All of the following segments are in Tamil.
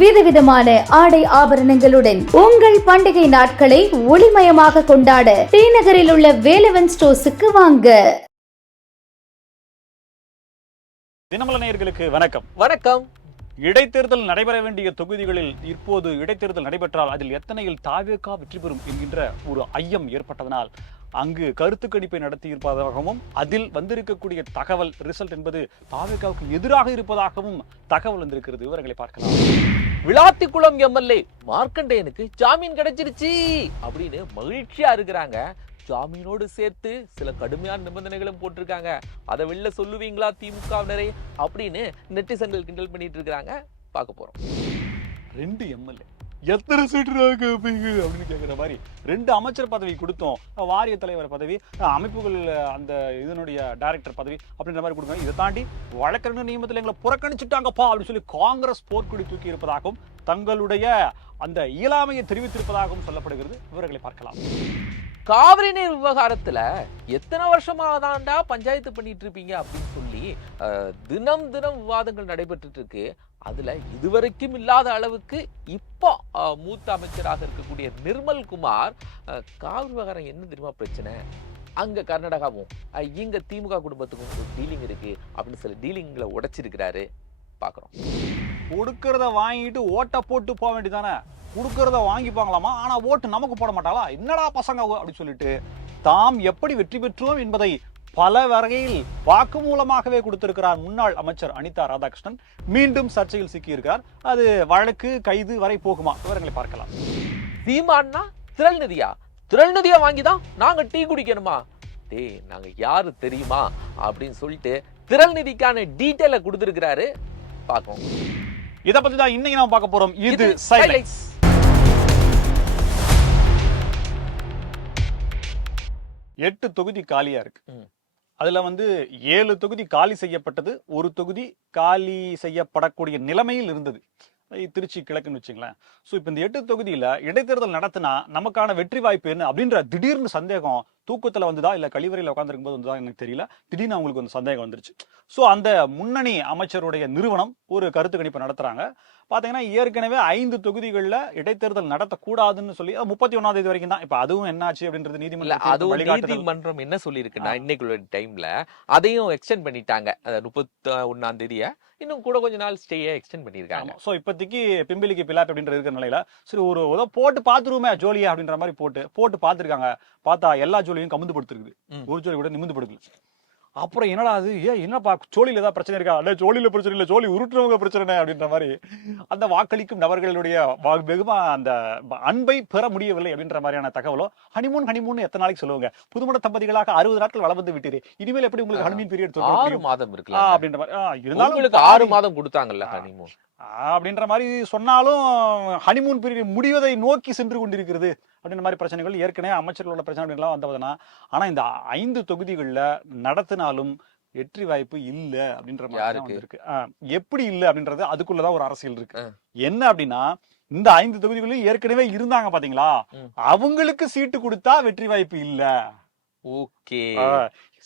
விதவிதமான ஆடை ஆபரணங்களுடன் உங்கள் பண்டிகை நாட்களை ஒளிமயமாக கொண்டாட ஸ்ரீநகரில் உள்ள வேலவன் ஸ்டோர்ஸுக்கு வாங்க. தினமலர் நேயர்களுக்கு வணக்கம். வணக்கம். இடைத்தேர்தல் நடைபெற வேண்டிய தொகுதிகளில் இப்போது இடைத்தேர்தல் நடைபெற்றால் அதில் எத்தனையில் தாவேகா வெற்றி பெறும் என்கின்ற ஒரு ஐயம் ஏற்பட்டதனால் அங்கு கருத்து கணிப்பை நடத்தி இருப்பதாகவும் அதில் வந்திருக்கக்கூடிய தகவல் ரிசல்ட் என்பது தாவேகாவுக்கு எதிராக இருப்பதாகவும் தகவல் வந்திருக்கிறது. விவரங்களை பார்க்கலாம். விளாத்திக்குளம் எம்எல்ஏ மார்க்கண்டேயனுக்கு ஜாமீன் கிடைச்சிருச்சு அப்படின்னு மகிழ்ச்சியா இருக்கிறாங்க. ஜாமீனோடு சேர்த்து சில கடுமையான நிபந்தனைகளும் போட்டிருக்காங்க. அதை வெளில சொல்லுவீங்களா திமுகவினரே அப்படின்னு நெட்டிசன்கள் கிண்டல் பண்ணிட்டு இருக்காங்க. பார்க்க போறோம். 2 எம்எல்ஏ எத்தனை சீட்டு அப்படின்னு கேட்கிற மாதிரி 2 அமைச்சர் பதவி கொடுத்தோம், வாரிய தலைவர் பதவி, அமைப்புகள் அந்த இதனுடைய டைரக்டர் பதவி அப்படின்ற மாதிரி கொடுங்க. இதை தாண்டி வழக்கறிஞர் நியமனத்தில் எங்களை புறக்கணிச்சுட்டாங்கப்பா அப்படின்னு சொல்லி காங்கிரஸ் போர்க்குடி தூக்கி இருப்பதாகவும் தங்களுடைய அந்த இயலாமையை தெரிவித்திருப்பதாகவும் சொல்லப்படுகிறது. விவரங்களை பார்க்கலாம். காவிரி நீர் விவகாரத்துல எத்தனை வருஷமாக தான்டா பஞ்சாயத்து பண்ணிட்டு இருப்பீங்க அப்படின்னு சொல்லி தினம் விவாதங்கள் நடைபெற்று இருக்கு. அதுல இதுவரைக்கும் இல்லாத அளவுக்கு இப்போ மூத்த அமைச்சராக இருக்கக்கூடிய நிர்மல் குமார் காவிரி விவகாரம் என்ன தெரியுமா பிரச்சனை, அங்க கர்நாடகாவும் இங்க திமுக குடும்பத்துக்கும் ஒரு டீலிங் இருக்கு அப்படின்னு சொல்லி டீலிங்ல உடைச்சிருக்கிறாரு. பாக்குறோம். கொடுக்கறத வாங்கிட்டு ஓட்ட போட்டு போக வேண்டியதானே. கொடுக்கறத வாங்கிப்பாங்களாமா, ஆனா ஓட்டு நமக்கு போட மாட்டாளா, என்னடா பசங்க அப்படின்னு சொல்லிட்டு தாம் எப்படி வெற்றி பெற்றோம் என்பதை பல வகையில் வாக்குமூலமாகவே கொடுத்திருக்கிறார் முன்னாள் அமைச்சர் அனிதா ராதாகிருஷ்ணன். மீண்டும் சர்ச்சையில் சிக்கியிருக்கிறார். அது வழக்கு கைது வரை போகுமா? விவரங்களை பார்க்கலாம். சீமான்னா திரள் நிதியா வாங்கிதான் நாங்க டீ குடிக்கணுமா? டேய் நாங்க யாரு தெரியுமா அப்படின்னு சொல்லிட்டு திரள் நிதிக்கான டீட்டெயில கொடுத்திருக்கிறாரு. பார்ப்போம். இதை பத்தி தான் இன்னைக்கு நாம பார்க்க போறோம். இது சைலைட்ஸ். 8 தொகுதி காலியா இருக்கு. அதுல 7 தொகுதி காலி செய்யப்பட்டது, ஒரு தொகுதி காலி செய்யப்படக்கூடிய நிலைமையில் இருந்தது. திருச்சி கிழக்குன்னு வச்சுங்களேன். ஸோ இப்போ இந்த 8 தொகுதியில இடைத்தேர்தல் நடத்தினா நமக்கான வெற்றி வாய்ப்பு என்ன அப்படின்ற திடீர்னு சந்தேகம் தூக்கத்துல வந்துதா இல்ல கழிவறையில் உட்காந்துருக்கும் போது வந்துதா எனக்கு தெரியல. திடீர்னு அவங்களுக்கு ஒரு சந்தேகம் வந்துருச்சு. ஸோ அந்த முன்னணி அமைச்சருடைய நிறுவனம் ஒரு கருத்து கணிப்பை நடத்துறாங்க. பாத்தீங்கன்னா ஏற்கனவே 5 தொகுதிகளில் இடைத்தேர்தல் நடத்தக்கூடாதுன்னு சொல்லி 31ஆம் தேதி வரைக்கும் தான். இப்ப அதுவும் என்னாச்சு அப்படின்றது நீதிமன்றம் என்ன சொல்லி இருக்குன்னா இன்னைக்கு டைம்ல அதையும் எக்ஸ்டெண்ட் பண்ணிட்டாங்க. 31ஆம் தேதியை இன்னும் கூட கொஞ்ச நாள் ஸ்டேயை எக்ஸ்டெண்ட் பண்ணிருக்காங்க. ஸோ இப்போதைக்கு பிம்பிலிக்கு பிலாப் அப்படின்ற இருக்கிற நிலையில சரி ஒரு போட்டு பாத்துருவோமே ஜோலியா அப்படின்ற மாதிரி போட்டு பார்த்துருக்காங்க. பார்த்தா எல்லா ஜோலியும் கமுந்து படுத்துருக்குது, ஒரு ஜோலி கூட நிமிந்து படுக்கல. அப்புறம் என்னடா அது, என்னப்பா ஜோலியில ஏதாவது பிரச்சனை இருக்கா? இல்ல ஜோலியில பிரச்சனை இல்ல, ஜோலி உருட்டுறவங்க பிரச்சனை அப்படின்ற மாதிரி அந்த வாக்களிக்கும் நபர்களுடைய வெகுமா அந்த அன்பை பெற முடியவில்லை அப்படின்ற மாதிரியான தகவலோ. ஹனிமூன் எத்தனை நாளைக்கு சொல்லுவாங்க? புதுமண தம்பதிகளாக 60 நாட்கள் வளம் வந்து விட்டீரு, இனிமேல் எப்படி உங்களுக்கு ஹனிமூன் பீரியட் 6 மாதம் இருக்குல்ல அப்படின்ற மாதிரி இருந்தாலும் 6 மாதம் கொடுத்தாங்கல்ல ஹனிமூன் அப்படின்ற மாதிரி சொன்னாலும் ஹனிமூன் பீரியட் முடிவதை நோக்கி சென்று கொண்டிருக்கிறது அப்படின்ற மாதிரி பிரச்சனைகள் ஏற்கனவே அமைச்சர்களோட பிரச்சனை அப்படின்லாம் வந்ததுன்னா. ஆனா இந்த 5 தொகுதிகளில் நடத்தினாலும் வெற்றி வாய்ப்பு இல்ல அப்படின்ற மாதிரி இருக்கு. எப்படி இல்ல அப்படின்றது அதுக்குள்ளதான் ஒரு அரசியல் இருக்கு. என்ன அப்படின்னா இந்த 5 தொகுதிகளும் ஏற்கனவே இருந்தாங்க பாத்தீங்களா, அவங்களுக்கு சீட்டு கொடுத்தா வெற்றி வாய்ப்பு இல்ல. ஓகே,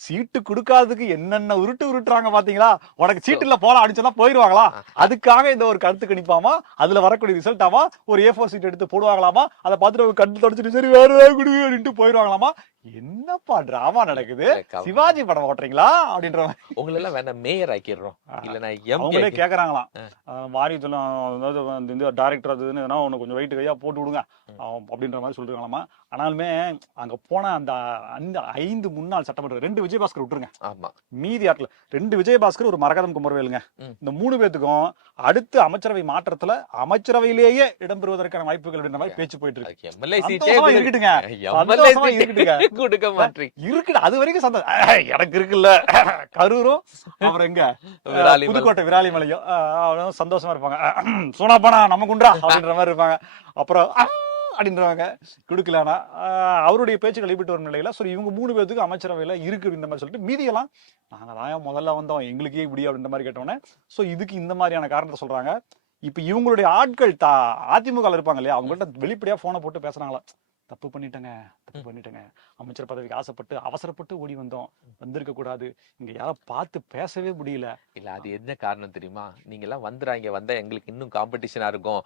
சீட்டு கொடுக்காததுக்கு என்னென்ன உருட்டுறாங்க பாத்தீங்களா. உனக்கு சீட்டு இல்ல போலாம் அப்படின்னு சொன்னா போயிருவாங்களா? அதுக்காக இந்த ஒரு கருத்து கணிப்பாமா, அதுல வரக்கூடிய ரிசல்ட் ஆமா ஒரு A4 சீட் எடுத்து போடுவாங்களாமா. அதை பார்த்துட்டு கண்டு தொடச்சிட்டு சரி வேற குடு அப்படின்ட்டு போயிருவாங்களாமா. என்னப்பா டிராமா நடக்குது, சிவாஜி படம் ஓட்டுறீங்களா அப்படின்ற மாதிரி. உங்களை எல்லாம் வேணா மேயர் ஆக்கிடுறோம் இல்ல அவங்களே கேக்குறாங்களாம். வாரியத்துல டைரக்டர் அதுன்னு உனக்கு கொஞ்சம் வெயிட் கையா போட்டு விடுங்க அப்படின்ற மாதிரி சொல்றாங்களாமா. ஆனாலுமே அங்க போன அந்த 5 முன்னாள் சட்டமன்ற 2 விஜயபாஸ்கர் விட்டுருங்க. ஆமா, மீதி ஆட்கள் 2 விஜயபாஸ்கர் ஒரு மரகதம் குமரவேலுங்க. இந்த 3 பேத்துக்கும் அடுத்து அமைச்சரவை மாற்றத்துல அமைச்சரவையிலேயே இடம்பெறுவதற்கான வாய்ப்புகள் அப்படின்ற மாதிரி பேச்சு போயிட்டு இருக்கு. இருக்குங்க அது வரைக்கும் சந்தோஷம் எனக்கு இருக்குல்ல. கரூரும் அப்புறம் எங்க புதுக்கோட்டை விராலிமலையும் சந்தோஷமா இருப்பாங்க. சோனாப்பானா நம்ம குன்றா அப்படின்ற மாதிரி இருப்பாங்க. அப்புறம் அப்படின்றவங்க கொடுக்கலானா அவருடைய பேச்சுக்கள் வெளிப்பட்டு வரும் நிலையில சரி இவங்க 3 பேருக்கு அமைச்சரவையில இருக்கு அப்படின்ற மாதிரி சொல்லிட்டு மீதியெல்லாம் நாங்க தான் முதல்ல வந்தோம் எங்களுக்கே இப்படி அப்படின்ற மாதிரி கேட்டோன்னே. ஸோ இதுக்கு இந்த மாதிரியான காரணத்தை சொல்றாங்க. இப்ப இவங்களுடைய ஆட்கள் அதிமுக இருப்பாங்க இல்லையா, அவங்கள்ட்ட வெளிப்படையா போனை போட்டு பேசுறாங்களா, தப்பு பண்ணிட்டேங்க, அமைச்சர் பதவிக்கு ஆசைப்பட்டு அவசரப்பட்டு ஓடி வந்தோம், வந்திருக்க கூடாது, இங்க யாரும் பார்த்து பேசவே முடியல. இல்ல அது என்ன காரணம் தெரியுமா? நீங்க எல்லாம் வந்துறாங்க, வந்தா எங்களுக்கு இன்னும் காம்படிஷனா இருக்கும்,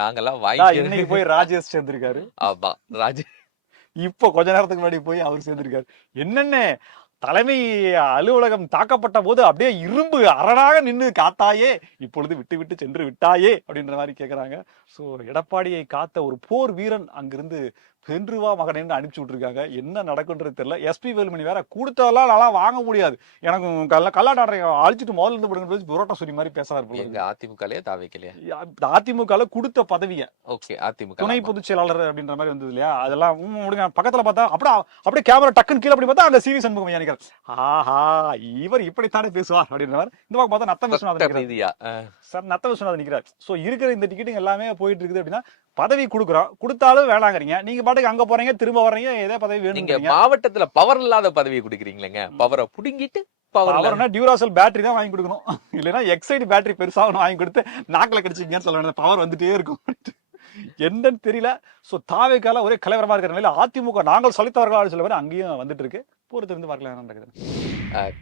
நாங்கெல்லாம் வாங்கி இன்னைக்கு போய் ராஜேஷ் சேர்ந்திருக்காரு. ஆமா ராஜ் இப்போ கொஞ்ச நேரத்துக்கு முன்னாடி போய் அவர் சேர்ந்திருக்காரு. என்னென்ன தலைமை அலுவலகம் தாக்கப்பட்ட போது அப்படியே இரும்பு அரணாக நின்று காத்தாயே, இப்பொழுது விட்டு விட்டு சென்று விட்டாயே அப்படின்ற மாதிரி கேக்குறாங்க. சோ எடப்பாடியை காத்த ஒரு போர் வீரன் அங்கிருந்து சென்றுவா மகனேன்னு அனுப்பிச்சு விட்டுருக்காங்க. என்ன நடக்குன்றது தெரியல. எஸ்பி வேலுமணி வேற கொடுத்ததெல்லாம் நல்லா வாங்க முடியாது, எனக்கு கல்லாட்டாரை அழிச்சிட்டு முதல்ல இருந்து போடுங்க புரோட்டா சொல்லி மாதிரி பேசுறாரு. எங்க அதிமுகலயே தாவேக்கலையா? அதிமுகல கொடுத்த பதவிய ஓகே அதிமுக துணை பொதுச் செயலாளர் அப்படின்ற மாதிரி வந்தது இல்லையா, அதெல்லாம் முடிங்க. பக்கத்துல பார்த்தா அப்படியே கேமரா டக்குன்னு கீழே அப்படி பார்த்தா அந்த சிவி சண்முகம் ஐயா நிக்கிறார். ஆஹா இவர் இப்படித்தானே பேசுவார் அப்படின்ற மாதிரி. இந்த பக்கம் பார்த்தா நத்த விஸ்வநாதன் சார், நத்த விஸ்வநாதன் நிக்கிறார். சோ இருக்கிற இந்த டிக்கெட்டுங்க எல்லாமே போயிட்டு இருக்குது அப்படின்னா, பதவி கொடுக்குறோம், கொடுத்தாலும் வேணாங்கிறீங்க, நீங்க பாட்டுக்கு அங்க போறீங்க திரும்ப வர்றீங்க, ஏதே பதவி வேணும். நீங்க மாவட்டத்துல பவர் இல்லாத பதவியை குடுக்குறீங்களேங்க, பவரை புடுங்கிட்டு பவர்னா டியூராசெல் பேட்டரி தான் வாங்கி கொடுக்கணும், இல்லைன்னா எக்ஸைடு பேட்டரி பெருசா வாங்கி கொடுத்து நாக்கில கிடைச்சிங்கன்னு சொல்ல வேண்டிய பவர் வந்துட்டே இருக்கும். என்னன்னு தெரியல. சோ தாவேக்கால ஒரே கலவரமா இருக்கிற நிலையில அதிமுக நாங்கள் சலித்தவர்களா சொல்ல மாதிரி அங்கேயும் வந்துட்டு இருக்கு. பொறுத்து இருந்து பார்க்கலாம் என்ன நடக்குது.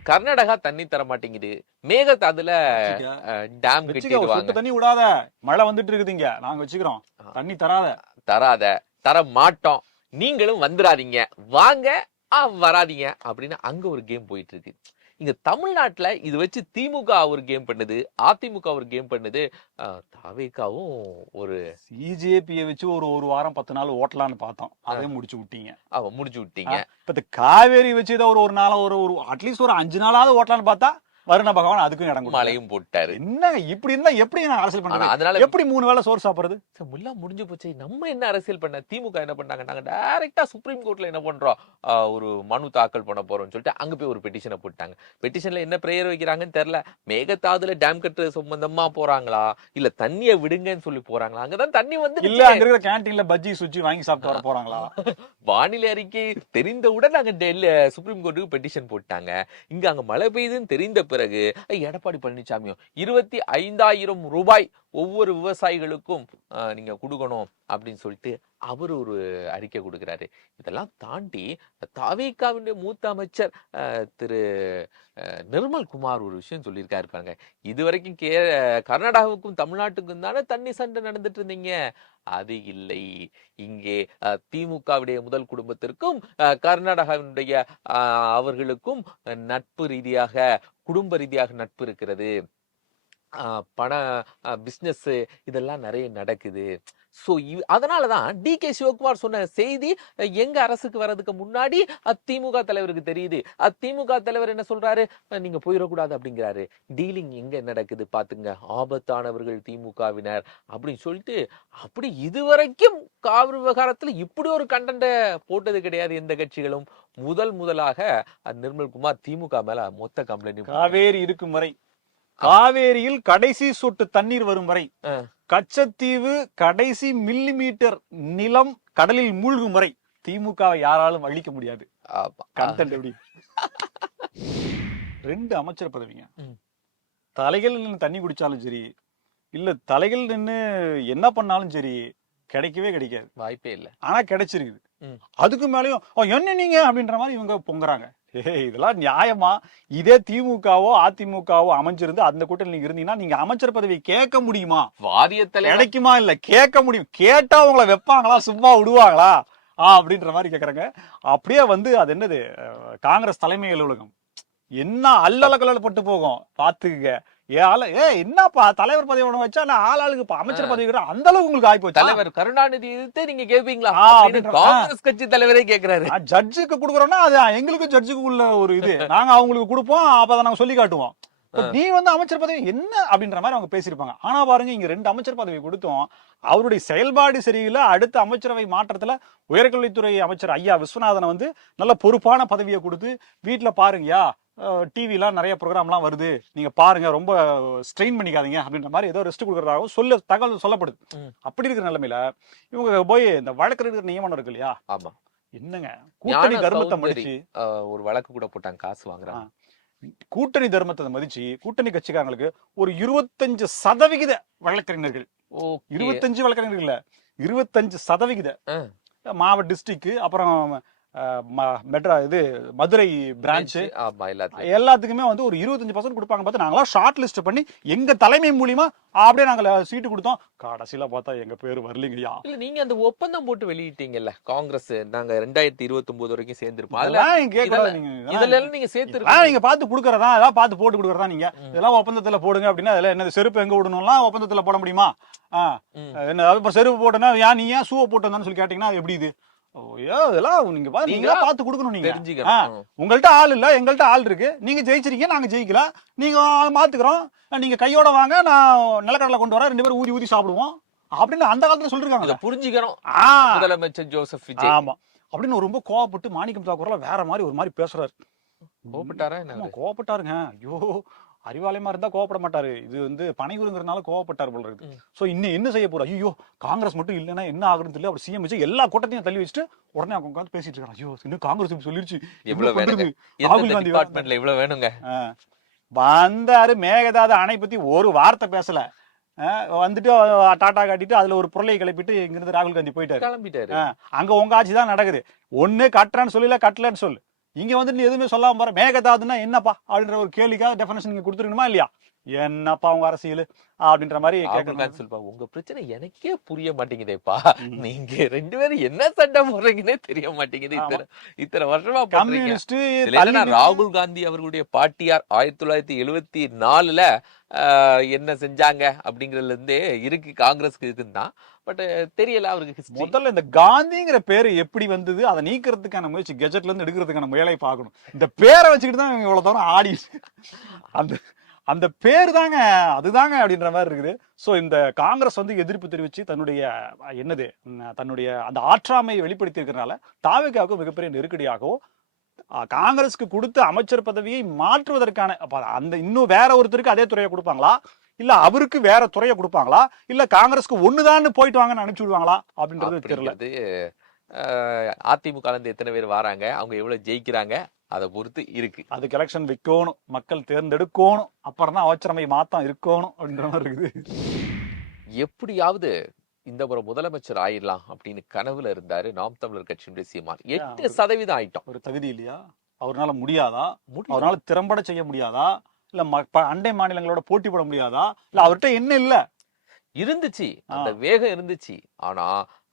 கர்நாடகா தண்ணி தர மாட்டேங்குது, மேகதாதுல டேம் கட்டிடுவாங்க, தண்ணி விடாத, மழை வந்துட்டு இருக்குதுங்க, நாங்க வச்சுக்கிறோம், தண்ணி தர மாட்டோம், நீங்களும் வந்துடாதீங்க, வாங்க வராதீங்க அப்படின்னு அங்க ஒரு கேம் போயிட்டு இருக்கு. இங்க தமிழ்நாட்டுல இது வச்சு திமுக ஒரு கேம் பண்ணுது, அதிமுக ஒரு கேம் பண்ணுது, தாவேக்காவும் ஒரு சிஜேபியை வச்சு ஒரு வாரம் 10 நாள் ஓட்டலான்னு பார்த்தோம், அதையும் முடிச்சு விட்டீங்க. இப்ப காவேரி வச்சு ஏதோ ஒரு நாள் ஒரு அட்லீஸ்ட் ஒரு 5 நாளாவது ஓட்டலான்னு பார்த்தா வருண பகவான் அதுக்கும் இடம் மழையும் போட்டாரு. என்ன இப்படி இருந்தா எப்படி நான் அரசியல் பண்றது? அதனால எப்படி 3 வேளை சோறு சாப்பிடுறது? முல்லா முடிஞ்சு போச்சு. நம்ம என்ன அரசியல் பண்ண, திமுக என்ன பண்ணாங்க, நாங்க டைரக்டா சுப்ரீம் கோர்ட்ல என்ன பண்றோம், ஒரு மனு தாக்கல் பண்ண போறோம்னு சொல்லிட்டு அங்க போய் ஒரு பெட்டிஷனை போட்டாங்க. பெட்டிஷன்ல என்ன பிரேயர் வைக்கிறாங்கன்னு தெரியல, மேகதாதுல டேம் கட்டு சம்பந்தமா போறாங்களா இல்ல தண்ணியை விடுங்கன்னு சொல்லி போறாங்களா, அங்கதான் தண்ணி வந்து இல்ல அங்க இருக்கிற கேண்டீன்ல பஜ்ஜி சுஜி வாங்கி சாப்பிட்டு வர போறாங்களா? வானிலை அறிக்கை தெரிந்தவுடன் அங்க சுப்ரீம் கோர்ட்டுக்கு பெட்டிஷன் போட்டாங்க. இங்க அங்க மழை பெய்யுதுன்னு தெரிந்த பிறகு எடப்பாடி பழனிசாமியும் 25,000 ரூபாய் ஒவ்வொரு விவசாயிகளுக்கும் நீங்க கொடுக்கணும் அப்படின்னு சொல்லிட்டு அவர் ஒரு அறிக்கை கொடுக்கிறாரு. இதெல்லாம் தாண்டி தாவேக்காவின் மூத்த அமைச்சர் திரு நிர்மல் குமார் ஒரு விஷயம் சொல்லியிருக்காரு பாருங்க. இதுவரைக்கும் கர்நாடகாவுக்கும் தமிழ்நாட்டுக்கும் தானே தண்ணி சண்டை நடந்துட்டு இருந்தீங்க, அது இல்லை, இங்கே திமுகவுடைய முதல் குடும்பத்திற்கும் கர்நாடகாவினுடைய அவர்களுக்கும் நட்பு ரீதியாக குடும்ப ரீதியாக நட்பு இருக்கிறது, பண பிசினஸ் இதெல்லாம் நிறைய நடக்குது. சோ அதனாலதான் டி.கே. சிவகுமார் சொன்ன செய்தி எங்க அரசுக்கு வர்றதுக்கு முன்னாடி திமுக தலைவருக்கு தெரியுது. திமுக தலைவர் என்ன சொல்றாரு, நீங்க போயிடக்கூடாது அப்படிங்கிறாரு. டீலிங் எங்க நடக்குது பாத்துங்க, ஆபத்தானவர்கள் திமுகவினர் அப்படின்னு சொல்லிட்டு, அப்படி இதுவரைக்கும் காவிரி விவகாரத்துல இப்படி ஒரு கண்டென்ட் போட்டது கிடையாது எந்த கட்சிகளும். முதலாக நிர்மல்குமார் திமுக மேல மொத்த கம்ப்ளைண்ட். காவேரி இருக்கும் வரை, காவேரியில் கடைசி சொட்டு தண்ணீர் வரும் வரை, கச்சத்தீவு கடைசி மில்லிமீட்டர் நிலம் கடலில் மூழ்கும் வரை திமுகவை யாராலும் அழிக்க முடியாது. கண்டென்ட் எப்படி? 2 அமைச்சர் பதவிங்க, தலைகள் நின்று தண்ணி குடிச்சாலும் சரி, இல்ல தலைகள் நின்று என்ன பண்ணாலும் சரி, கிடைக்கவே கிடைக்காது, வாய்ப்பே இல்லை. ஆனா கிடைச்சிருக்குது. அதுக்கு மேலயும் என்ன நீங்க அப்படின்ற மாதிரி இவங்க பொங்குறாங்க. இதெல்லாம் நியாயமா? இதே திமுகவோ அதிமுகவோ அமைஞ்சிருந்து அந்த கூட்டத்தில் நீங்க இருந்தீங்கன்னா நீங்க அமைச்சர் பதவி கேட்க முடியுமா? வாரியத்துல கிடைக்குமா? இல்ல கேட்க முடியும். கேட்டா உங்களை வைப்பாங்களா, சும்மா விடுவாங்களா அப்படின்ற மாதிரி கேக்குறாங்க. அப்படியே வந்து அது என்னது, காங்கிரஸ் தலைமை அலுவலகம் என்ன அல்லலகல்ல பட்டு போகும் பாத்துக்க. என்னப்பா தலைவர் பதவி ஒண்ணு வச்சா ஆளாளுக்கு அமைச்சர் பதவி அந்த அளவுக்கு உங்களுக்கு ஆயிப்போச்சு. தலைவர் கருணாநிதி நீங்க கேட்பீங்களா? காங்கிரஸ் கட்சி தலைவரே கேக்குறாரு. ஜட்ஜுக்கு கொடுக்குறோம்னா அது எங்களுக்கு ஜட்ஜுக்கு உள்ள ஒரு இது, நாங்க அவங்களுக்கு கொடுப்போம், அப்பதான் நாங்க சொல்லி காட்டுவோம். நீ வந்து அமைச்சர் பதவி என்ன அப்படின்ற மாதிரி அவங்க பேசியிருப்பாங்க. ஆனா பாருங்க, இங்க 2 அமைச்சர் பதவி கொடுத்தோம், அவருடைய செயல்பாடு சரியில்லை. அடுத்த அமைச்சரவை மாற்றத்துல உயர்கல்வித்துறை அமைச்சர் ஐயா விஸ்வநாதனை வந்து நல்ல பொறுப்பான பதவியை கொடுத்து, வீட்டுல பாருங்கயா டிவிலாம் நிறைய ப்ரோக்ராம்லாம் வருது, நீங்க பாருங்க, ரொம்ப ஸ்ட்ரெயின் பண்ணிக்காதீங்க அப்படின்ற மாதிரி ஏதோ ரெஸ்ட் கொடுக்கறதாக தகவல் சொல்லப்படுது. அப்படி இருக்கிற நிலைமையில இவங்க போய் இந்த வழக்கறிஞர் நியமனம் இருக்கு இல்லையா, ஆமா, என்னங்க கூட்டணி தர்மத்தை மதிச்சு ஒரு வழக்கு கூட போட்டாங்க, காசு வாங்குறாங்க. கூட்டணி தர்மத்தை மதிச்சு கூட்டணி கட்சிக்காரங்களுக்கு ஒரு 25% வழக்கறிஞர்கள், 25 வழக்கறிஞர்கள் இல்ல 25% மாவட்ட டிஸ்ட்ரிக்ட், அப்புறம் மதுரை பிரான்ச், ஆமா, எல்லாத்துக்குமே வந்து ஒரு 25% கொடுப்பாங்க. பார்த்து நாங்களாம் ஷார்ட் லிஸ்ட் பண்ணி எங்க தலைமை மூலியமா அப்படியே நாங்க சீட்டு கொடுத்தோம். கடைசியில பார்த்தா எங்க பேரு வரலங்கய்யா. இல்ல, நீங்க அந்த ஒப்பந்தம் போட்டு வெளியிட்டீங்கல்ல, காங்கிரஸ் நாங்க 2029 வரைக்கும் சேர்ந்திருப்போம், இதெல்லாம் நீங்க சேர்த்து நீங்க பார்த்து கொடுக்கறதா, ஏதாவது பார்த்து போட்டு கொடுக்கறதா, நீங்க இதெல்லாம் ஒப்பந்தத்துல போடுங்க அப்படின்னா அதெல்லாம் என்ன செருப்பு எங்க விடணும்லாம் ஒப்பந்தத்துல போட முடியுமா? என்ன இப்ப செருப்பு போட்டோன்னா நீ ஏன் ஷூவை போட்டு வந்தான்னு சொல்லி கேட்டீங்கன்னா எப்படி இது? நீங்க பார்த்து கொடுக்கணும். நீங்க உங்கள்ட்ட ஆள் இல்ல, எங்கள்ட்ட ஆள் இருக்கு. நீங்க ஜெயிச்சிருக்கீங்க, நாங்க ஜெயிக்கல, நீங்க மாத்துக்கிறோம், நீங்க கையோட வாங்க, நான் நிலக்கடலை கொண்டு வரேன், 2 பேரும் ஊதி ஊதி சாப்பிடுவோம் அப்படின்னு அந்த காலத்துல சொல்லிருக்காங்க. புரிஞ்சுக்கிறோம் முதலமைச்சர் ஜோசப் விஜய். ஆமா, அப்படின்னு ரொம்ப கோவப்பட்டு மாணிக்கம் தாக்கூர்ல வேற மாதிரி ஒரு மாதிரி பேசுறாரு. கோவப்பட்டாருங்க. ஐயோ, அறிவாலயமா இருந்தா கோவப்பட மாட்டாரு. இது வந்து பனைகுருங்கிறதுனால கோவப்பட்டார் போல இருக்கு. சோ இன்னும் என்ன செய்ய போறா? ஐயோ, காங்கிரஸ் மட்டும் இல்லைன்னா என்ன ஆகுன்னு தெரியல. அவர் சிஎம் வச்சு எல்லா கூட்டத்தையும் தள்ளி வச்சுட்டு உடனே அவங்க உட்காந்து பேசிட்டு இருக்காங்க. ஐயோ, இன்னும் காங்கிரஸ் சொல்லிருச்சு, ராகுல் காந்தி டிபார்ட்மெண்ட்ல இவ்வளவு வேணுங்க. வந்தாரு, மேகதாது அணை பத்தி ஒரு வார்த்தை பேசல. வந்துட்டு டாடா காட்டிட்டு அதுல ஒரு பொருளை கிளப்பிட்டு இங்க இருந்து ராகுல் காந்தி போயிட்டாரு. அங்க உங்க ஆட்சி தான் நடக்குது. ஒண்ணு கட்டுறேன்னு சொல்லல, கட்டலன்னு சொல்லு. இங்க வந்து நீ எதுவுமே சொல்லாம போற. மேகதாதுன்னா என்னப்பா அப்படின்ற ஒரு கேள்விக்காக டெஃபினேஷன் நீங்க கொடுத்துருக்கணுமா இல்லையா? என்னப்பா உங்க அரசியல் அப்படின்ற மாதிரி சொல்லுப்பா. உங்க பிரச்சனை எனக்கே புரிய மாட்டேங்குதேப்பா. நீங்க 2 பேரும் என்ன சண்டை போடுறீங்கன்னே தெரிய மாட்டேங்குது. இத்தனை வருஷமா கம்யூனிஸ்ட். ராகுல் காந்தி அவர்களுடைய பாட்டியார் 1974ல என்ன செஞ்சாங்க அப்படிங்கறதுல இருந்தே இருக்கு, காங்கிரஸ்க்கு இருக்குதான். பட் தெரியல அவருக்கு. முதல்ல இந்த காந்திங்கிற பேரு எப்படி வந்தது, அதை நீக்கிறதுக்கான முயற்சி, கெஜெட்ல இருந்து எடுக்கிறதுக்கான முயலை பார்க்கணும். இந்த பேரை வச்சுக்கிட்டு தான் இவ்வளவு தூரம் ஆடி அந்த பேரு தாங்க அதுதாங்க அப்படின்ற மாதிரி இருக்குது. ஸோ இந்த காங்கிரஸ் வந்து எதிர்ப்பு தெரிவித்து தன்னுடைய அந்த ஆற்றாமையை வெளிப்படுத்தி இருக்கிறதுனால தாவேகாவுக்கு மிகப்பெரிய நெருக்கடியாகவும், காங்கிரஸ்க்கு கொடுத்த அமைச்சர் பதவியை மாற்றுவதற்கான அந்த இன்னும் வேற ஒருத்தருக்கு அதே துறையை கொடுப்பாங்களா, இல்ல அவருக்கு வேற துறையை கொடுப்பாங்களா, இல்ல காங்கிரஸ்க்கு ஒண்ணுதான் போயிட்டு வாங்கன்னு அனுப்பிச்சு விடுவாங்களா அப்படின்றது தெரியல. அதிமுக எத்தனை பேர் வராங்க, அவங்க எவ்வளவு ஜெயிக்கிறாங்க, அதை பொறுத்து இருக்கு. அதுக்கு எலெக்ஷன் வைக்கணும், மக்கள் தேர்ந்தெடுக்கணும், அப்புறம் தான் அவச்சரமை மாத்தம் இருக்கணும் அப்படின்ற மாதிரி இருக்குது. எப்படியாவது இந்த முறை முதலமைச்சர் ஆயிடலாம் அப்படின்னு கனவுல இருந்தாரு நாம் தமிழர் கட்சியினுடைய சீமான். 8% ஆயிட்டோம். ஒரு தகுதி இல்லையா அவரால்? முடியாதா? அவரால் திறம்பட செய்ய முடியாதா? இல்ல அண்டை மாநிலங்களோட போட்டி போட முடியாதா? இல்ல அவர்கிட்ட என்ன இல்ல இருந்துச்சு, அந்த வேகம் இருந்துச்சு. ஆனா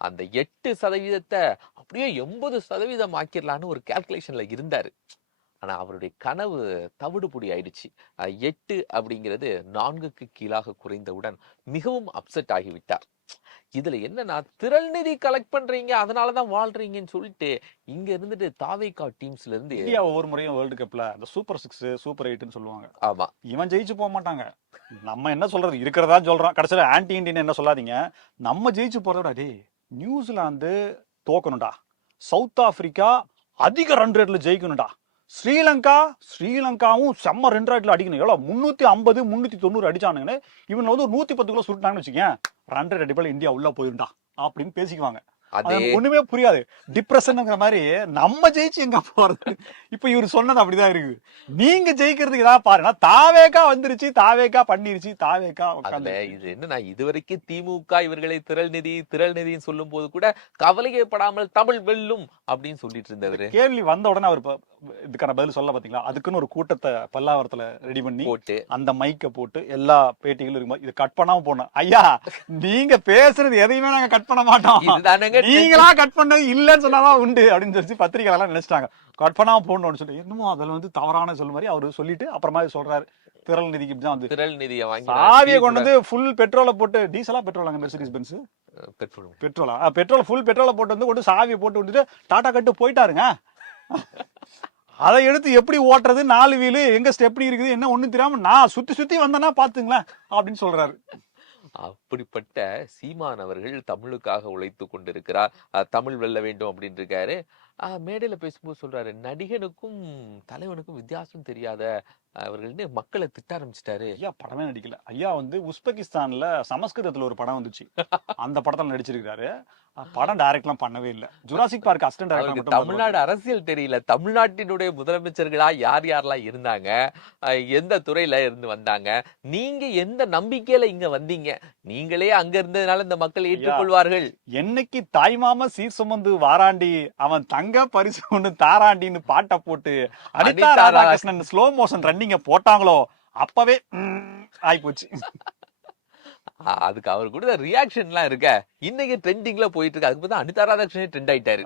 அந்த 8% அப்படியே 80% ஆக்கிடலான்னு ஒரு கால்குலேஷன்ல இருந்தாரு. ஆனா அவருடைய கனவு தவிடுபொடி ஆயிடுச்சு. 8 அப்படிங்கிறது 4க்கு கீழாக குறைந்தவுடன் மிகவும் அப்செட் ஆகிவிட்டார். இதுல என்னன்னா, திரள் நிதி கலெக்ட் பண்றீங்க, அதனாலதான் வாழ்றீங்கன்னு சொல்லிட்டு இங்க இருந்துட்டு தாவேகா டீம்ஸ்ல இருந்து இந்தியா ஒவ்வொரு முறையும் வேர்ல்டு கப்ல இந்த சூப்பர் 6 சூப்பர் 8ன்னு சொல்லுவாங்க. ஆமா, இவன் ஜெயிச்சு போக மாட்டாங்க. நம்ம என்ன சொல்றது, இருக்கிறதா சொல்றோம். கடைசியில ஆன்டி இண்டியன் என்ன சொல்லாதீங்க. நம்ம ஜெயிச்சு போறதோட டே நியூசிலாந்து தோக்கணும்டா, சவுத் ஆப்பிரிக்கா அதிக ரன் ரேட்ல ஜெயிக்கணும்டா, ஸ்ரீலங்காவும் செம்ம 2 ரேட்ல அடிக்கணும். எவ்வளவு 350 390 அடிச்சானுங்கன்னு இவங்க வந்து 110 கிலோ சுட்டாங்கன்னு வச்சுக்கேன், ரன் ரேட் அடிப்படையில் இந்தியா உள்ள போயிருண்டா அப்படின்னு பேசிக்குவாங்க. ஒண்ணுமே புரியாது. டிப்ரெஷன்ங்கிற மாதிரி நம்ம ஜெயிச்சு எங்க போறது. இப்ப இவரு சொன்னது அப்படிதான் இருக்குது. நீங்க ஜெயிக்கிறதுக்கு ஏதாவது பாருங்க. தாவேகா வந்துருச்சு, தாவேகா பண்ணிருச்சு, தாவேகா. இது என்னன்னா, இதுவரைக்கும் திமுக இவர்களை திரள் நிதின்னு சொல்லும் போது கூட கவலைப்படாமல் தமிழ் வெல்லும் அப்படின்னு சொல்லிட்டு இருந்தவரு. கேள்வி வந்த உடனே அவர் இதுக்கான பதில் சொல்ல பாத்தீங்களா? அதுக்குன்னு ஒரு கூட்டத்தை பல்லாவரத்துல ரெடி பண்ணி போட்டு அந்த மைக்க போட்டு எல்லா பேட்டிகளும் இருக்கும். இது கட் பண்ணாம போனோம். ஐயா, நீங்க பேசுறது எதையுமே நாங்க கட் பண்ண மாட்டோம், நீங்களா கட் பண்ணது இல்லன்னு சொன்னாதான் உண்டு அப்படின்னு சொல்லி பத்திரிகை எல்லாம் நினைச்சிட்டாங்க. கட் பண்ணாம போடணும்னு சொல்லி இன்னமும் அதுல வந்து தவறான சொல்ல மாதிரி அவரு சொல்லிட்டு அப்புறமா சொல்றாரு, திரள் நிதிக்கு தான் வந்து திரள் நிதியை வாங்கி சாவியை கொண்டு வந்து ஃபுல் பெட்ரோலை போட்டு, டீசலா பெட்ரோலாங்க மெர்சிடிஸ் பென்ஸ் பெட்ரோலா, பெட்ரோல் ஃபுல் பெட்ரோலை போட்டு வந்து கொண்டு சாவியை போட்டு விட்டுட்டு டாடா கட்டு போயிட்டாருங்க. அதை எடுத்து எப்படி ஓட்டுறது, 4 வீலு எங்க எப்படி இருக்குது என்ன ஒண்ணு தெரியாம நான் சுத்தி வந்தேன்னா பாத்துங்களேன் அப்படின்னு சொல்றாரு. அப்படிப்பட்ட சீமான் அவர்கள் தமிழுக்காக உழைத்து கொண்டிருக்கிறார். தமிழ் வெல்ல வேண்டும் அப்படின்னு இருக்காரு. மேடையில பேசும்போது சொல்றாரு, நடிகனுக்கும் தலைவனுக்கும் வித்தியாசம் தெரியாத அவர்கள்னு மக்களை திட்ட ஆரம்பிச்சிட்டாரு. ஐயா படமே நடிக்கல. ஐயா வந்து உஸ்பெகிஸ்தான்ல சமஸ்கிருதத்துல ஒரு படம் வந்துச்சு, அந்த படத்துல நடிச்சிருக்காரு. படம் டைரக்ட்லாம் பண்ணவே இல்ல. Jurassic park assistant director. Tamil Nadu அரசியல் தெரியல, தமிழ்நாட்டினுடைய முதலமைச்சர்களா யாரெல்லாம் இருந்தாங்க, எந்த துறையில இருந்து வந்தாங்க, நீங்க எந்த நம்பிக்கையில இங்க வந்தீங்க, நீங்களே அங்க இருந்ததுனால இந்த மக்கள் ஏற்றுக்கொள்வார்கள். என்னைக்கு தாய்மாம சீர் சுமந்து வாராண்டி அவன் தங்க பரிசு ஒண்ணு தாராண்டின்னு பாட்டை போட்டு அனிதா ராதாகிருஷ்ணன் ஸ்லோ மோஷன் ரன்னிங்க போட்டாங்களோ அப்பவே ஆயிப்போச்சு. அதுக்கு அவர் கூட ரியாக்ஷன்லாம் இருக்க இன்னைக்கு ட்ரெண்டிங்ல போயிட்டு இருக்கு. அதுக்கு பார்த்தா அனிதா ராதாகிருஷ்ணன் ட்ரெண்ட் ஆயிட்டாரு.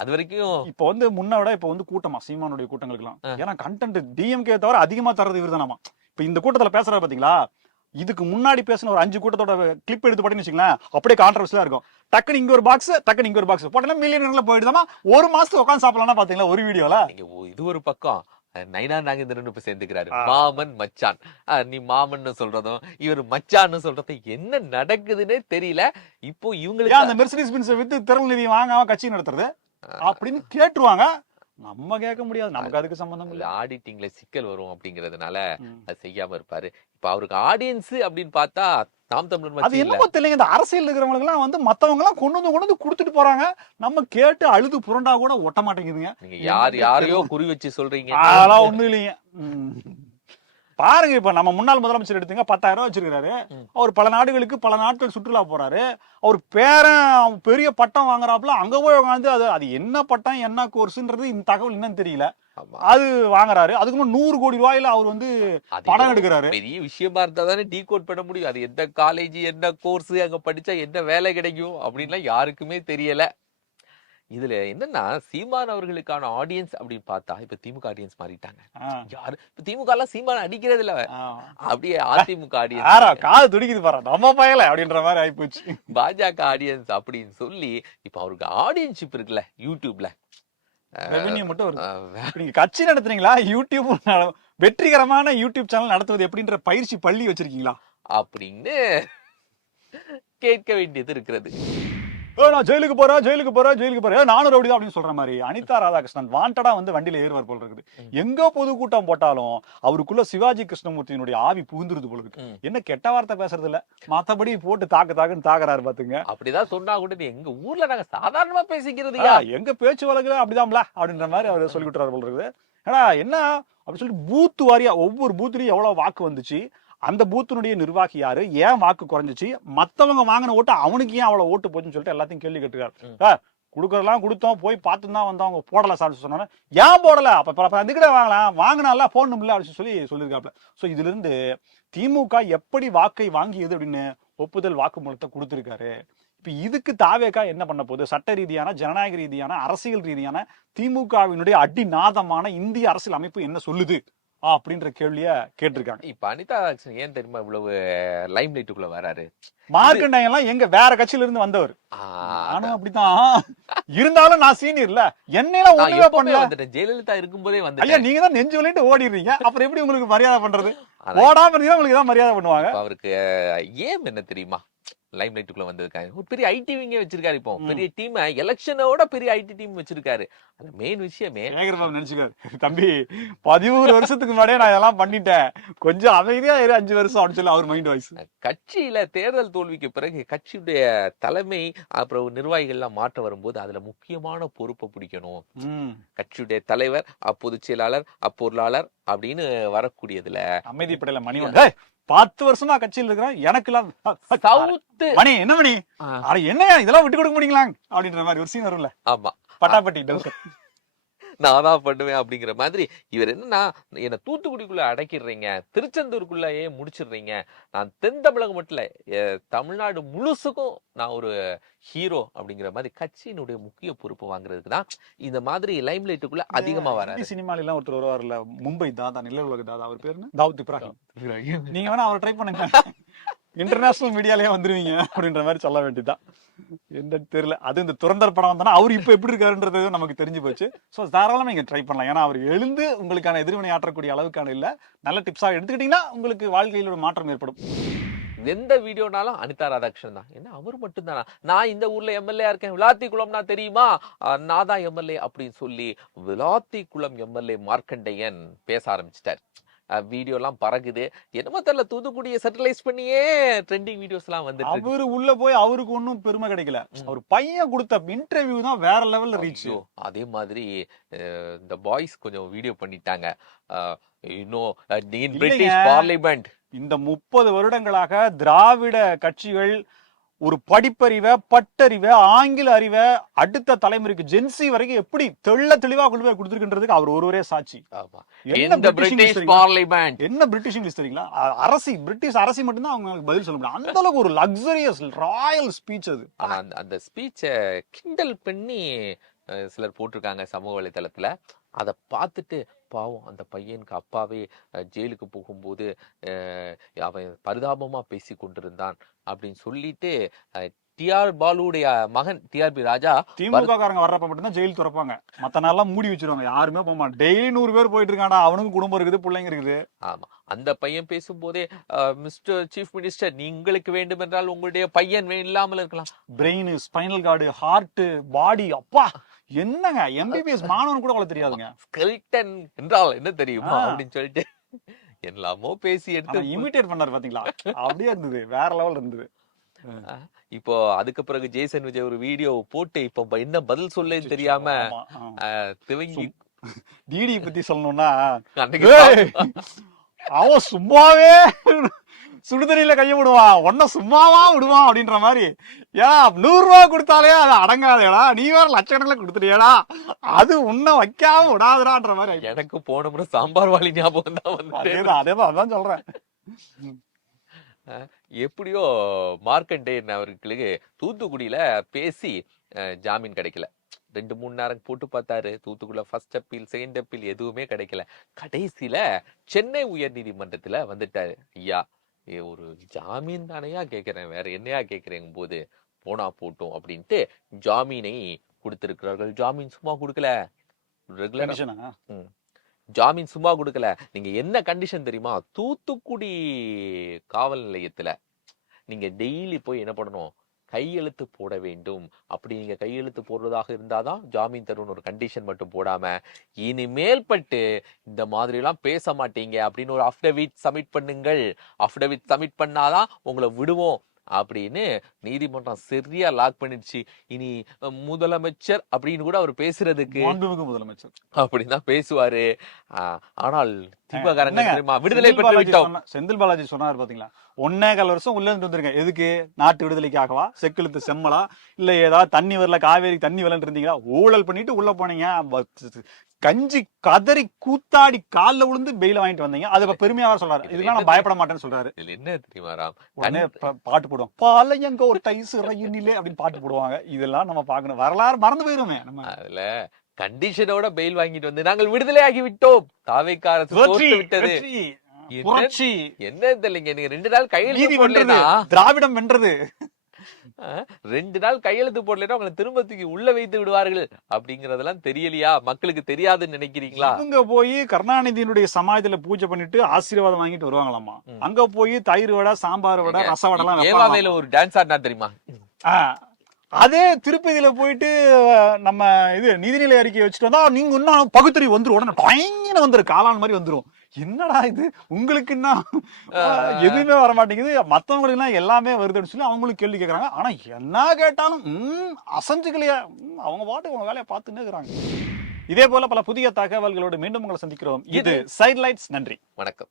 அது வரைக்கும் இப்ப வந்து முன்ன விட இப்ப வந்து கூட்டமா சீமானுடைய கூட்டங்களுக்கு எல்லாம், ஏன்னா கண்டென்ட் டிஎம்கே தவிர அதிகமா தரது இவர்தானாமா. இப்ப இந்த கூட்டத்துல பேசுறாரு பாத்தீங்களா, இதுக்கு முன்னாடி பேசின ஒரு 5 கூட்டத்தோட கிளிப் எடுத்து போட்டீங்கன்னு வச்சுங்களேன், அப்படியே கான்ட்ரவர்சியா இருக்கும். டக்குனு இங்க ஒரு பாக்ஸ், டக்குனு இங்க ஒரு பாக்ஸ் போட்டா மில்லியன்ல போயிடுதாமா. ஒரு மாசத்துக்கு உட்காந்து சாப்பிடலாம் பாத்தீங்களா ஒரு வீடியோல. இது ஒரு பக்கம். நைனா நாகேந்திரன் இப்ப சேர்ந்துக்கிறாரு. மாமன் மச்சான். நீ மாமன் சொல்றதும் இவர் மச்சான்னு சொல்றதும் என்ன நடக்குதுன்னே தெரியல. இப்போ இவங்களுக்கு அந்த மெர்சிடிஸ் பென்ஸ் வித்து திறநிதி வாங்காம கட்சி நடத்துறது அப்படின்னு கேட்டுருவாங்க. நம்ம கேட்க முடியாது, நமக்கு அதுக்கு சம்பந்தம் இல்ல. ஆடிட்டிங்ல சிக்கல் வரும் அப்படிங்கறதுனால அது செய்யாம இருப்பாரு. இப்ப அவருக்கு ஆடியன்ஸ் அப்படின்னு பார்த்தா நாம் தமிழர் அது என்னமோ தெரியல. இந்த அரசியல் இருக்கிறவங்க எல்லாம் வந்து மத்தவங்க எல்லாம் கொண்டு வந்து கொடுத்துட்டு போறாங்க. நம்ம கேட்டு அழுது புரண்டா கூட ஒட்ட மாட்டேங்குதுங்க. நீங்க யாரையோ குறி வச்சு சொல்றீங்க. அதெல்லாம் ஒண்ணும் இல்லைங்க. பாருங்க, இப்ப நம்ம முன்னாள் முதலமைச்சர் எடுத்துங்க, 10,000 ரூபாய் வச்சிருக்காரு. அவர் பல நாடுகளுக்கு பல நாட்கள் சுற்றுலா போறாரு. அவர் பேரன் பெரிய பட்டம் வாங்குறாப்புல, அங்க போய் உட்காந்து அது என்ன பட்டம் என்ன கோர்ஸ்ன்றது இந்த தகவல் என்னன்னு தெரியல, அது வாங்குறாரு. அதுக்கு 100 கோடி ரூபாயில அவர் வந்து படம் எடுக்கிறாரு. பெரிய விஷயமா இருந்தா தானே டீ கோட் பண்ண முடியும். அது எந்த காலேஜ் என்ன கோர்ஸ் அங்க படிச்சா என்ன வேலை கிடைக்கும் அப்படின்லாம் யாருக்குமே தெரியல. இதுல என்னன்னா சீமான் அவர்களுக்கான ஆடியன்ஸ் அப்படின்னு பார்த்தா இப்ப திமுக ஆடியன்ஸ் மாறிட்டாங்க. யாரு இப்ப திமுக எல்லாம் சீமான் அடிக்கிறது இல்ல, அப்படியே அதிமுக ஆடியன்ஸ் காது துடிக்குது பாரு நம்ம பயல அப்படின்ற மாதிரி ஆயிப்போச்சு. பாஜக ஆடியன்ஸ் அப்படின்னு சொல்லி இப்ப அவருக்கு ஆடியன்ஷிப் இருக்குல்ல யூடியூப்ல மட்டும் நீங்க கட்சி நடத்துறீங்களா, யூடியூப் வெற்றிகரமான யூடியூப் சேனல் நடத்துவது எப்படின்ற பயிற்சி பள்ளி வச்சிருக்கீங்களா அப்படின்னு கேட்க வேண்டியது இருக்கிறது. நான் ஜெயிலுக்கு போறேன் நானும் ரவுடிதான் அப்படின்னு சொல்ற மாதிரி அனிதா ராதாகிருஷ்ணன் வாண்டடா வந்து வண்டியில ஏறுவார் போல இருக்குது. எங்க பொதுக்கூட்டம் போட்டாலும் அவருக்குள்ள சிவாஜி கிருஷ்ணமூர்த்தியினுடைய ஆவி புகுந்துருது போல இருக்கு. என்ன கெட்ட வார்த்தை பேசுறது இல்ல, மத்தபடி போட்டு தாக்குன்னு தாக்குறாரு பாத்துங்க. அப்படிதான் சொன்னா கூட எங்க ஊர்ல நாங்க சாதாரணமா பேசிக்கிறது, எங்க பேச்சு வழக்குல அப்படிதான்ல அப்படின்ற மாதிரி அவர் சொல்லி விட்டுறாரு போல இருக்குது. ஏன்னா என்ன அப்படி சொல்லிட்டு பூத்து வாரியா ஒவ்வொரு பூத்துலயும் எவ்வளவு வாக்கு வந்துச்சு, அந்த பூத்தினுடைய நிர்வாகி யாரு, ஏன் வாக்கு குறைஞ்சிச்சு, மத்தவங்க வாங்கின ஓட்டு அவனுக்கு ஏன் அவ்வளவு ஓட்டு போச்சுன்னு சொல்லிட்டு எல்லாத்தையும் கேள்வி கேட்டுருக்காரு. குடுக்கறதெல்லாம் கொடுத்தோம், போய் பார்த்து தான் வந்தோம், அவங்க போடல சார் சொன்னாங்க. ஏன் போடல, அப்ப அதுக்கிட்ட வாங்கினால போடணும்ல அப்படின்னு சொல்லியிருக்காப்ல. சோ இதுல இருந்து திமுக எப்படி வாக்கை வாங்கியது அப்படின்னு ஒப்புதல் வாக்குமூலத்தை கொடுத்திருக்காரு. இப்ப இதுக்கு தாவேகா என்ன பண்ண போகுது, சட்ட ரீதியான ஜனநாயக ரீதியான அரசியல் ரீதியான திமுகவினுடைய அடிநாதமான இந்திய அரசியல் அமைப்பு என்ன சொல்லுது அப்படின்ற கேள்விய கேட்டிருக்காங்க. இப்ப அனிதா ஏன் தெரியுமா இவ்வளவு லைம் லைட்டுக்குள்ள வராரு? மார்க்கண்டையன் எல்லாம் எங்க வேற கட்சியில இருந்து வந்தவர், நானும் அப்படித்தான் இருந்தாலும் நான் சீனியர்ல என்னெல்லாம் ஒண்ணுமே பண்ணல. ஜெயலலிதா இருக்கும்போதே வந்து ஐயா நீங்க தான் நெஞ்சு வலிட்டு ஓடிடுறீங்க, அப்புறம் எப்படி உங்களுக்கு மரியாதை பண்றது? ஓடாம இருந்தா உங்களுக்கு தான் மரியாதை பண்ணுவாங்க. அவருக்கு ஏன் என்ன தெரியுமா லைம் லைட்டுக்குள்ள வந்திருக்காரு, ஒரு பெரிய ஐடி விங்கே வச்சிருக்காரு. இப்போ பெரிய டீம், எலெக்ஷனோட பெரிய ஐடி டீம் வச்சிருக்காரு. அது மெயின் விஷயமே நினைச்சுக்காரு தம்பி 13 வருஷத்துக்கு முன்னாடியே நான் இதெல்லாம் பண்ணிட்டேன், கொஞ்சம் அமைதியா 5 வருஷம் அப்படின்னு சொல்லி அவர் மைண்ட் வாய்ஸ். கட்சியில தேர்தல் தோல்விக்கு பிறகு கட்சியுடைய தலைமை அப்புறம் நிர்வாகிகள் எல்லாம் மாற்ற வரும்போது அதுல முக்கியமான பொறுப்பை பிடிக்கணும். கட்சியுடைய தலைவர், பொதுச் செயலாளர், பொருளாளர் அப்படின்னு வரக்கூடியதுல அமைதிப்படையில மணி 10 வருஷமா கட்சியில் இருக்கிறேன், எனக்கு எல்லாம் மணி என்ன மணி என்ன இதெல்லாம் விட்டு கொடுக்க முடியுங்களா அப்படின்ற மாதிரி ஒரு சீன் வரும்ல. ஆமா, பட்டாப்பட்டி நான் தான் பண்ணுவேன் அப்படிங்கிற மாதிரி இவர் என்னன்னா என்ன தூத்துக்குடிக்குள்ள அடைக்கிடுறீங்க, திருச்செந்தூருக்குள்ளேயே முடிச்சிடுறீங்க, நான் தென் தமிழகம் மட்டும் இல்ல தமிழ்நாடு முழுசுக்கும் நான் ஒரு ஹீரோ அப்படிங்கிற மாதிரி கட்சியினுடைய முக்கிய பொறுப்பு வாங்குறதுக்கு தான் இந்த மாதிரி லைம் லைட்டுக்குள்ள அதிகமா வராது. சினிமால எல்லாம் ஒருத்தர் வருவார்ல, மும்பை தாதா, நில உலக தாதா, அவர் பேரு தாவூத் இப்ராஹிம். நீங்க வேணா அவர் ட்ரை பண்ணுங்க, இன்டர்நேஷனல் மீடியாலயே வந்துருவீங்க அப்படின்ற மாதிரி சொல்ல வேண்டியதுதான். என்ன தெரியல, அது இந்த துரந்தர் படம் வந்தானா அவர் இப்ப எப்படி இருக்காருன்றது நமக்கு தெரிஞ்சு போச்சு. சோ தாராளமா நீங்க ட்ரை பண்ணலாம். ஏன்னா அவர் எழுந்து உங்களுக்கான எதிர்வினை ஆற்றக்கூடிய அளவுக்கான இல்ல, நல்ல டிப்ஸா எடுத்துக்கிட்டீங்கன்னா உங்களுக்கு வாழ்க்கையில ஒரு மாற்றம் ஏற்படும். எந்த வீடியோனாலும் அனிதா ராதாகிருஷ்ணன் தான், என்ன அவர் மட்டும் தானா, நான் இந்த ஊர்ல எம்எல்ஏ இருக்கேன், விளாத்திக்குளம் நான் தெரியுமா, நான் தான் எம்எல்ஏ அப்படின்னு சொல்லி விளாத்திக்குளம் எம்எல்ஏ மார்க்கண்டையன் பேச ஆரம்பிச்சிட்டார். வீடியோ எல்லாம் பறகுது, என்னமோ தெரியல தூத்துக்குடியை செட்டிலைஸ் பண்ணியே ட்ரெண்டிங் வீடியோஸ் எல்லாம் வந்து அவரு உள்ள போய் அவருக்கு ஒன்னும் பெருமை கிடைக்கல, அவர் பையன் கொடுத்த இன்டர்வியூ தான் வேற லெவல்ல ரீச். அதே மாதிரி இந்த பாய்ஸ் கொஞ்சம் வீடியோ பண்ணிட்டாங்க. பிரிட்டிஷ் பார்லிமெண்ட் இந்த 30 வருடங்களாக திராவிட கட்சிகள் ஒரு படிப்பறிவை, பட்டறிவை, ஆங்கில அறிவை அடுத்த தலைமுறைக்கு ஜென்சி வரைக்கும் எப்படி தெளிவா கொண்டு போய் கொடுத்துருக்குன்றதுக்கு அவர் ஒருவரே சாட்சி. என்ன பிரிட்டிஷ் பார்லிமெண்ட், என்ன பிரிட்டிஷ் இங்கிலீஷ் தெரியுங்களா? அரசி, பிரிட்டிஷ் அரசி மட்டும்தான் அவங்க பதில் சொல்ல முடியும். அந்த அளவுக்கு ஒரு லக்ஸரியஸ் ராயல் ஸ்பீச் அது. அந்த ஸ்பீச்சை கிண்டல் பண்ணி சிலர் போட்டிருக்காங்க சமூக வலைதளத்துல. அதை பார்த்துட்டு பாவம் அந்த பையனுக்கு அப்பாவே ஜெயிலுக்கு போகும்போது அவன் பரிதாபமா பேசி கொண்டிருந்தான் அப்படின்னு சொல்லிட்டு டிஆர் பாலுடைய மகன் டிஆர்பி ராஜா, திமுக காரங்க வர்றப்ப மட்டும்தான் ஜெயில் திறப்பாங்க, மத்த நாள்லாம் மூடி வச்சிருவாங்க, யாருமே போக மாட்டாங்க. டெய்லி 100 பேர் போயிட்டு இருக்காண்டா, அவனுக்கு குடும்பம் இருக்குது, பிள்ளைங்க இருக்குது. ஆமா, அந்த பையன் பேசும்போதே மிஸ்டர் சீஃப் மினிஸ்டர், நீங்களுக்கு வேண்டும் என்றால் உங்களுடைய பையன் இல்லாமல் இருக்கலாம். பிரெயின், ஸ்பைனல் கார்டு, ஹார்ட், பாடி, அப்பா என்னங்க எம்பிபிஎஸ் மாணவன் கூட அவ்வளவு தெரியாதுங்க. ஸ்கெல்டன் என்றால் என்ன தெரியுமா அப்படின்னு சொல்லிட்டு எல்லாமோ பேசி எடுத்து இமிட்டேட் பண்ணாரு பாத்தீங்களா? அப்படியே இருந்தது, வேற லெவல் இருந்தது. இப்போ அதுக்கு பிறகு ஜேசன் விஜய் ஒரு வீடியோ போட்டு இப்ப என்ன பதில் சொல்லன்னு தெரியாம துவங்கி டிடி பத்தி சொல்லணும்னா, அவன் சும்மாவே சுடுதண்ணில கைய விடுவான், ஒன்ன சும்மாவா விடுவான் அப்படின்ற மாதிரி. ஏன் 100 ரூபா கொடுத்தாலே அது அடங்காதேடா, நீ வேற லட்சக்கணக்கில் கொடுத்துட்டியடா, அது உன்ன வைக்காம விடாதுடான்ற மாதிரி. எனக்கு போன முறை சாம்பார் வாலி ஞாபகம் தான் வந்து. அதேதான் அதான் சொல்றேன். எப்படியோ மார்க்கண்டேயன் அவர்களுக்கு தூத்துக்குடியில பேசி ஜாமீன் கிடைக்கல. 2-3 நேரம் போட்டு பார்த்தாரு. தூத்துக்குடியில ஃபர்ஸ்ட் அப்பீல், செகண்ட் அப்பீல் எதுவுமே கிடைக்கல. கடைசியில சென்னை உயர் நீதிமன்றத்துல வந்துட்டாரு. ஐயா, ஒரு ஜாமீன் தானையா கேட்கிறேன், வேற என்னையா கேட்கிறேங்க போது போனா போட்டோம் அப்படின்ட்டு ஜாமீனை கொடுத்திருக்கிறார்கள். ஜாமீன் சும்மா கொடுக்கல, ரெகுலர் ஜாமீன் சும்மா கொடுக்கல. நீங்க என்ன கண்டிஷன் தெரியுமா? தூத்துக்குடி காவல் நிலையத்துல நீங்க டெய்லி போய் என்ன பண்ணணும், கையெழுத்து போட வேண்டும். அப்படி நீங்க கையெழுத்து போடுறதாக இருந்தாதான் ஜாமீன் தரும்னு ஒரு கண்டிஷன் மட்டும் போடாம, இனிமேல் பட்டு இந்த மாதிரி எல்லாம் பேச மாட்டீங்க அப்படின்னு ஒரு அஃபிடவிட் சப்மிட் பண்ணுங்கள், அஃபிடவிட் சப்மிட் பண்ணாதான் உங்களை விடுவோம் அப்படின்னு நீதிமன்றம் சரியா லாக் பண்ணிடுச்சு. இனி முதலமைச்சர் அப்படின்னு கூட அவர் பேசுறதுக்கு முதலமைச்சர் அப்படிதான் பேசுவாரு. ஆனால் விடுதலை பெற்று விட்டோம். செந்தில் பாலாஜி சொன்னாரு பாத்தீங்களா, 1.25 வருஷம் உள்ள இருந்து வந்திருக்கேன், எதுக்கு? நாட்டு விடுதலைக்காகவா? செக்குழுத்து செம்மலா? இல்ல ஏதாவது தண்ணி வரல, காவேரி தண்ணி வரலன்னு இருந்தீங்களா? ஊழல் பண்ணிட்டு உள்ள போனீங்க, கஞ்சி கதறி கூத்தாடி காலில் விழுந்து பெயில வாங்கிட்டு வந்தீங்க. அது பெருமையா சொல்றாரு. இதெல்லாம் நான் பயப்பட மாட்டேன்னு சொல்றாரு. என்ன தெரியுமா, உடனே பாட்டு போடுவோம், பாலையங்க ஒரு டைஸ் ரயிலே அப்படின்னு பாட்டு போடுவாங்க. இதெல்லாம் நம்ம பாக்கணும், வரலாறு மறந்து போயிருமே நம்ம. அதுல கண்டிஷனோட பெயில் வாங்கிட்டு வந்து நாங்கள் விடுதலை ஆகி விட்டோம், தாவேக்கார விட்டது என்ன தெரியலங்க. நீங்க 2 நாள் கையெழுத்து போடலனா திராவிடம் வென்றது, 2 நாள் கையெழுத்து போடலன்னா உங்களை திரும்ப தூக்கி உள்ள வைத்து விடுவார்கள் அப்படிங்கறதெல்லாம் தெரியலையா? மக்களுக்கு தெரியாதுன்னு நினைக்கிறீங்களா? இவங்க போய் கருணாநிதியினுடைய சமாஜத்துல பூஜை பண்ணிட்டு ஆசீர்வாதம் வாங்கிட்டு வருவாங்களாமா. அங்க போய் தயிர் வடை, சாம்பார் வடை, ரச வடை எல்லாம் ஏவாவேல ஒரு டான்ஸ் ஆடினா தெரியுமா? அதே திருப்பதியில போயிட்டு நம்ம இது நிதிநிலை அறிக்கையை வச்சுட்டு வந்தா நீங்க இன்னும் பகுத்தறிவு வந்துரும், உடனே பயங்கர வந்துரும், காளான் மாதிரி வந்துரும். என்னடா இது, உங்களுக்குன்னா எதுவுமே வர மாட்டேங்குது, மத்தவங்களுக்கு எல்லாம் எல்லாமே வருதுன்னு சொல்லி அவங்களுக்கு கேள்வி கேட்கறாங்க. ஆனா என்ன கேட்டாலும் அசஞ்சுக்கலையா, அவங்க பாட்டு அவங்க வேலையை பார்த்துன்னு இருக்கிறாங்க. இதே போல பல புதிய தகவல்களோடு மீண்டும் உங்களை சந்திக்கிறோம். இது சைட்லைட்ஸ். நன்றி, வணக்கம்.